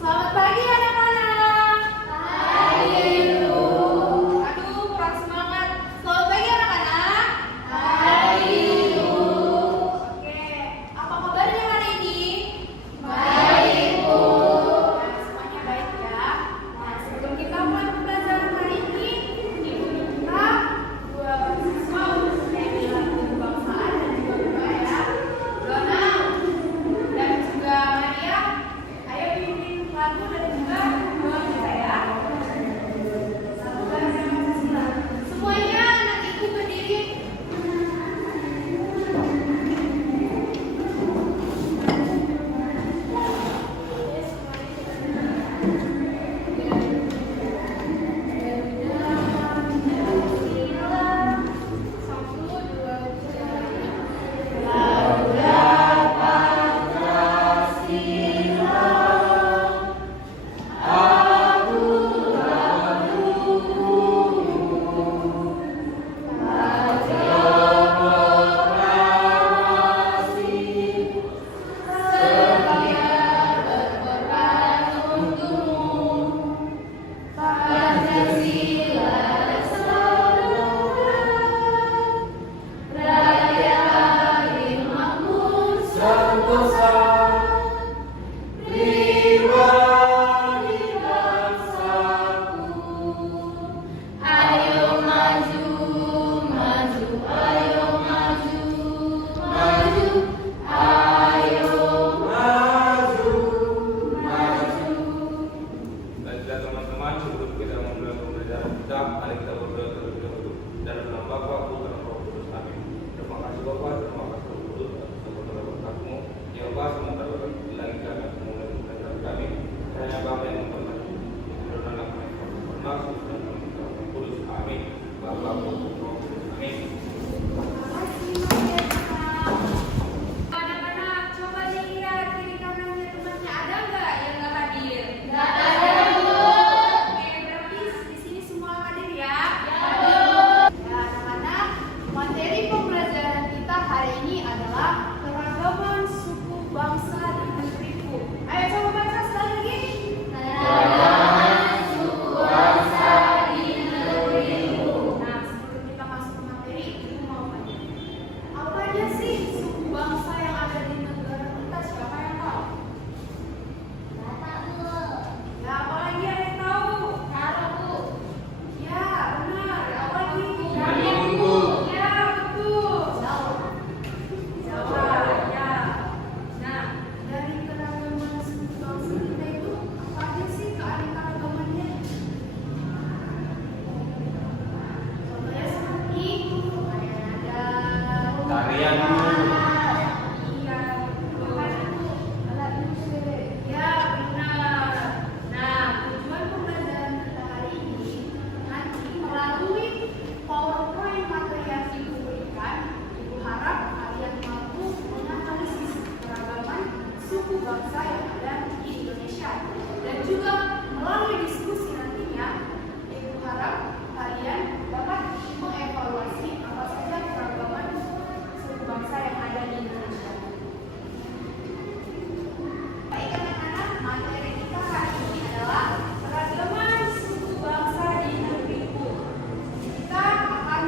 Selamat pagi anak-anak. Pagi Ibu. Aduh, kurang semangat. Selamat pagi anak-anak. Pagi Ibu. Oke, apa kabarnya hari ini? Baik Ibu. Nah, semuanya baik ya. Nah, sebelum kita mulai pembelajaran hari ini, Ibu minta dua siswa untuk menyanyi lagu kebangsaan dan juga berdoa ya. Donald dan juga Maria, ayo pimpin lagu dan juga doa kita ya. Satu bahasa Pancasila. Semuanya anak ibu berdiri. Satu, dua, tiga. Baiklah teman-teman, sebelum kita memulai pembelajaran kita, mari kita berdoa terlebih dahulu. Dalam nama Bapa, Putra, dan Roh Kudus. Amin. Terima kasih Bapa, terima kasih Roh Kudus atas segala berkat-Mu. Ya Allah, sementara lagi kami memulai pembelajaran kami, hanya Bapa yang memberkati. Dan anak yang berkenan dan Roh Kudus. Amin. Bapa, Putra, Roh Kudus. Amin. Anak-anak, coba dilihat kiri kanannya temannya, ada nggak yang nggak hadir? Nggak ada, Bu. Oke, berarti di sini semua hadir ya? Ya, anak-anak, materi pembelajaran kita hari ini adalah keragaman suku bangsa di negeriku. Ayo coba baca sekali lagi. Keragaman suku bangsa di negeriku. Nah, sebelum kita masuk ke materi, Ibu mau tanya, apa aja sih suku bangsa yang ada di negara kita? Siapa yang tahu? Batak, Bu. Ya, apalagi ada yang tahu? Tahu, Bu. Ya, benar. Apa lagi? Jawa, Bu. Ya, betul. Jawa. Jawa, ya. Nah, dari keragaman suku bangsa kita itu, apa aja sih keanekaragamannya? Contohnya seperti ada Tarian, Bu. iya, alat musik. Ya, benar. Nah, tujuan pembelajaran kita hari ini nanti melalui PowerPoint materi yang Ibu berikan, Ibu harap kalian mampu menganalisis keragaman suku bangsa yang ada di Indonesia. Dan juga melalui diskusi nantinya, Ibu harap kalian dapat mengevaluasi apa saja keragaman suku bangsa yang ada di Indonesia. Baik anak-anak, materi kita hari ini adalah keragaman suku bangsa di negeriku. Kita akan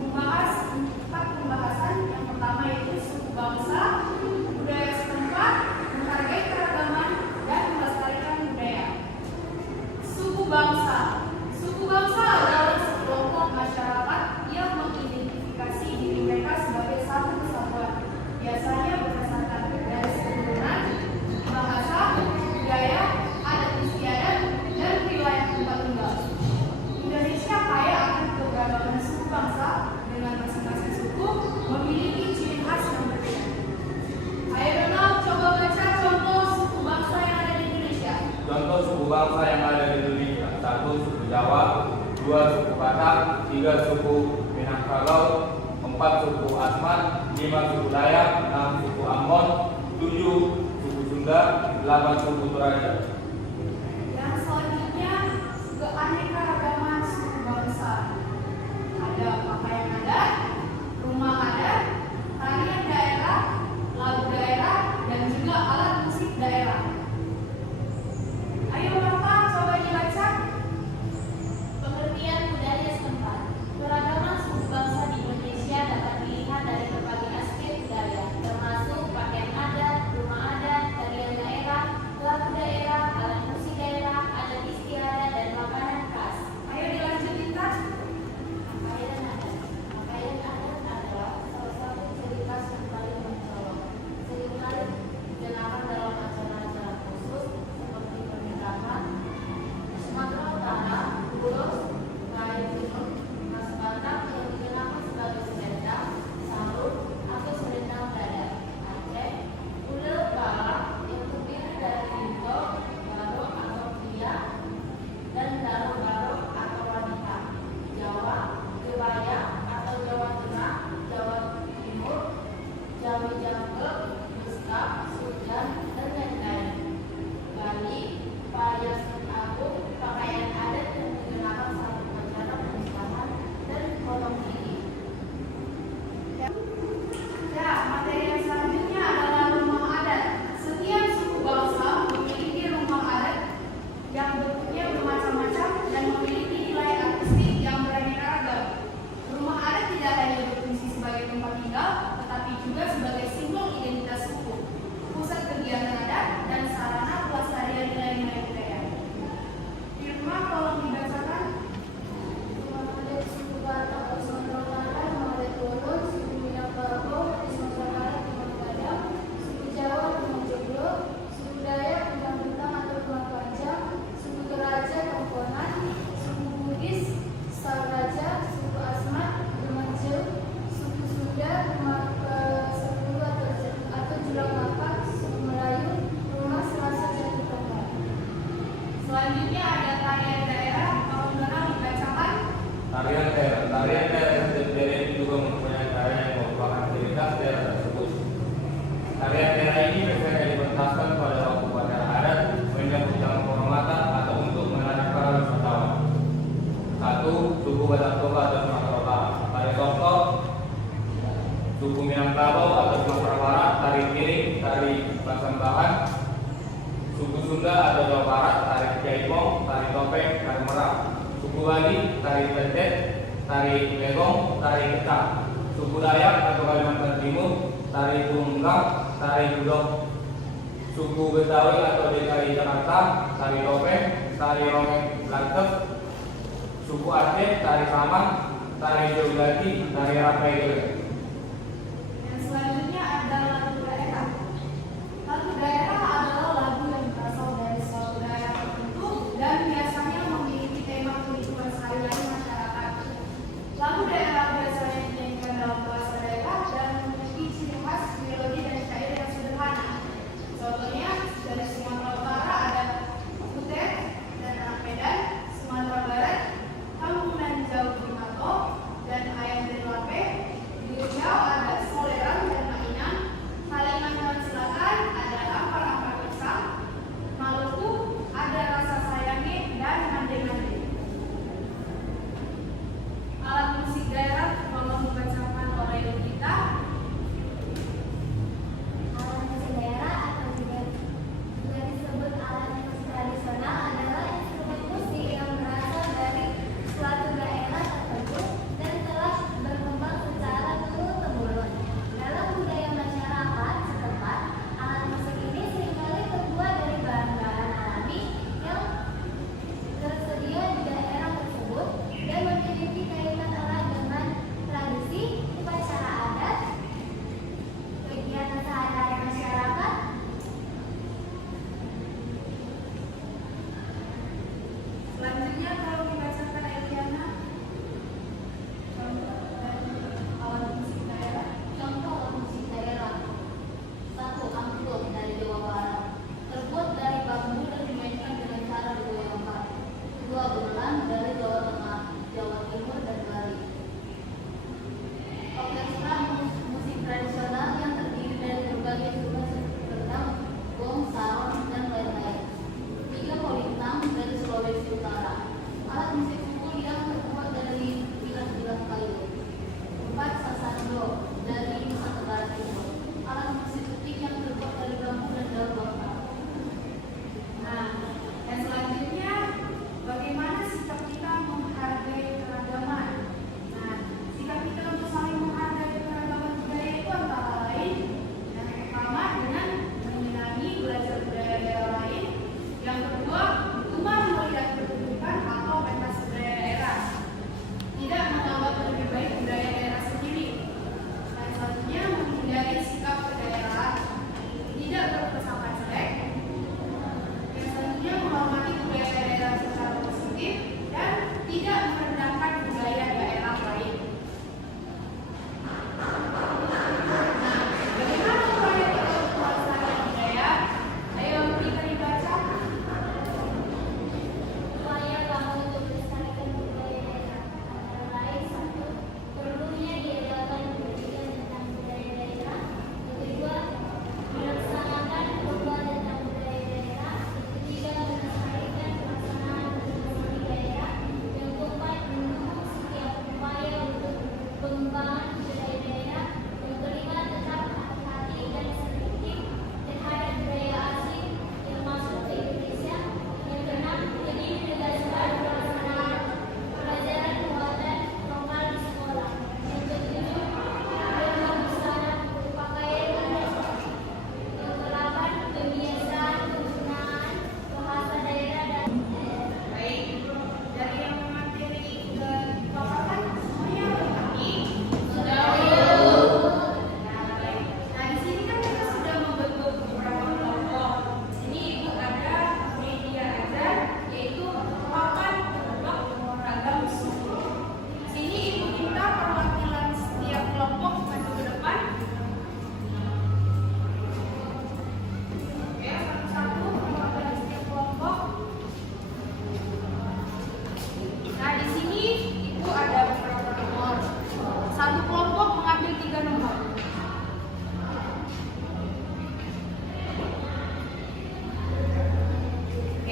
membahas 4 pembahasan. Yang pertama yaitu suku bangsa, budaya setempat, menghargai keragaman, dan melestarikan budaya. Suku bangsa. Suku bangsa adalah sekelompok masyarakat yang mengidentifikasi diri mereka sebagai satu kesatuan. Biasanya berdasarkan garis keturunan, bahasa, budaya, adat istiadat, dan riwayat tempat tinggal. Indonesia kaya akan keberagaman suku bangsa dengan masing-masing suku memiliki ciri khas yang berbeda. Ayo Donald, coba baca contoh suku bangsa yang ada di Indonesia. Contoh suku bangsa yang ada di Indonesia: 1. Suku Jawa, 2. Suku Batak, 3. Suku Minangkabau, 4. Suku Asmat, 5. Suku Dayak, 6. Suku Ambon, 7. Suku Sunda, 8. Suku Toraja. Yang selanjutnya, keanekaragaman suku bangsa. Ada pakaian adat, rumah adat, tarian daerah, lagu daerah, dan juga alat musik daerah. Selanjutnya ada tarian daerah. Kalau mengenal dibacakan. Tarian daerah ini juga mempunyai tarian yang merupakan ciri khas daerah tersebut. Tarian daerah ini biasanya dipentaskan pada waktu upacara adat, menyambut tamu penghormatan atau untuk mengenalkan para wisatawan. 1. Suku Batak Toba atau Sumatera Utara. Tari Toktok. Suku Minangkabau atau Sumatera Barat. Tari Piring, tari Basambahan. Suku Sunda atau Jawa Barat. Tari Jaipong, tari Topeng, tari Merak. Suku Bali, tari Pendet, tari Legong, tari Ketak. Suku Dayak atau Kalimantan Timur, tari Tunggang, tari Judok. Suku Betawi atau DKI Jakarta, tari Topeng, tari Rongeng Lantek. Suku Aceh, tari Saman, tari Jogati, tari Rapai. Yang selanjutnya ada lagu daerah. Lagu daerah adalah lagu yang berasal dari suatu daerah tertentu dan biasanya memiliki tema kehidupan sehari-hari masyarakat. Lagu daerah biasanya dinyanyikan dalam bahasa daerah dan memiliki ciri khas melodi dan syair yang sederhana. Contohnya dari Sumatera Utara ada Kutet dan Anak Medan, Sumatera Barat Kampung dan Jauh di Mato dan Ayam dan Lape. Di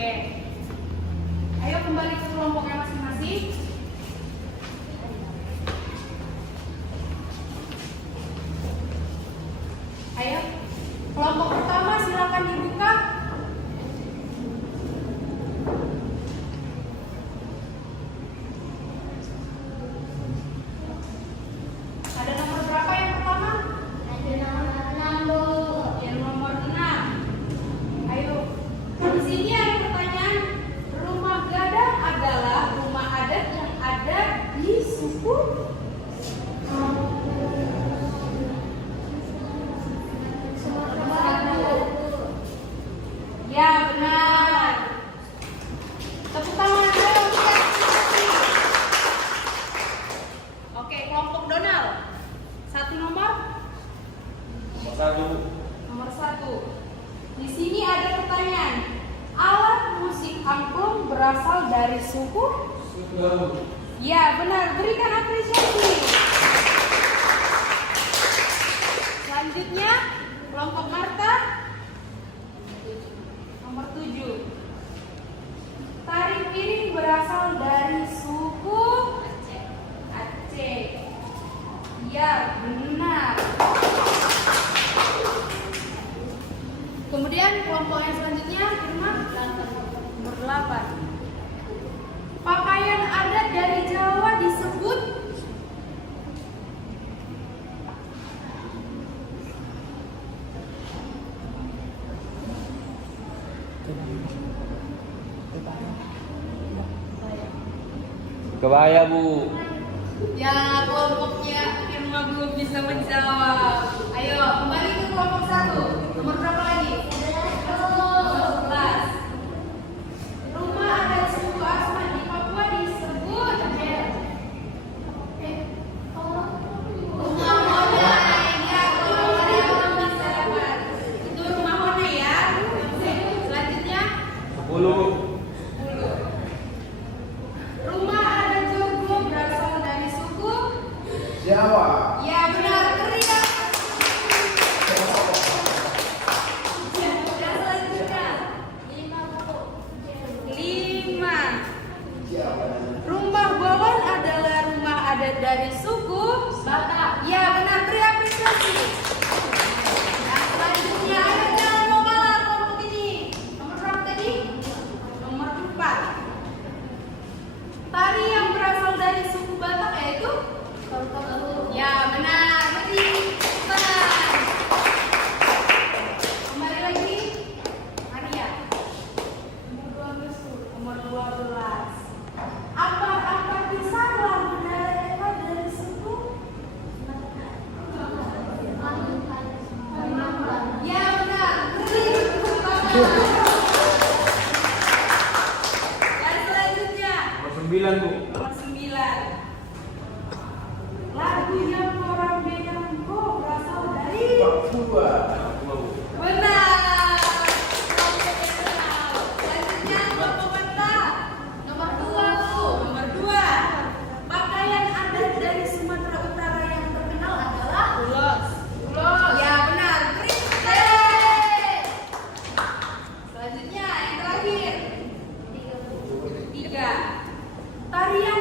Oke. Ayo kembali ke kelompoknya masing-masing. Ayo, kelompok pertama silakan dibuka. Ada nomor berapa yang pertama? Ada nomor 6, Bu. Yang nomor 6. Ayo, di sini ada pertanyaan. Rumah gadang adalah rumah adat yang ada di suku. Ya, benar. Tepuk tangan ayo untuk yang masing-masing. Oke, kelompok Donald. Satu nomor. Nomor 1. Nomor 1. Di sini ada pertanyaan. Alat musik angklung berasal dari suku? Ya, benar. Berikan apresiasi. Selanjutnya, kelompok Marta. Nomor 7. Tari piring berasal dari suku Aceh. Ya, benar. Kemudian kelompok yang selanjutnya, Irma. Nomor 8. Pakaian adat dari Jawa disebut Kebaya, Bu. ya, kelompoknya Irma belum bisa menjawab. Ayo, kembali ke kelompok 1. Nomor berapa lagi? Nomor 11. Rumah adat suku Asmat di Papua disebut rumah Honai. Ya, kalau ada yang belum bisa dapat. Itu rumah Honai ya. Selanjutnya 10. 10. Rumah adat Joglo berasal dari suku Jawa. ya, benar. Berikan. Dan selanjutnya 5. Rumah Wawan adalah rumah adat dari suku Batak. Ya, benar. Beri apresiasi. Dan selanjutnya, ayo jangan mau kalah kelompok ini. Nomor berapa tadi? Nomor 4. Tari yang berasal dari suku Batak yaitu? Ya, benar. Beri tangan. Kembali lagi. Maria. Nomor 12. Apa pisanglah berasal dari suku? Ya, benar. Beri tepuk tangan. Dan selanjutnya, Nomor 9, Bu. nomor 9. Lagu yang orang Bengko berasal dari Papua. Bu. benar. Kelompok yang kenal. Selanjutnya kelompok Mata. Nomor 2, Bu. Nomor 2. Pakaian adat dari Sumatera Utara yang terkenal adalah ulos. Ulos. Ya, benar. Beri tepuk. Selanjutnya yang terakhir. 3. Tarian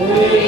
Amin.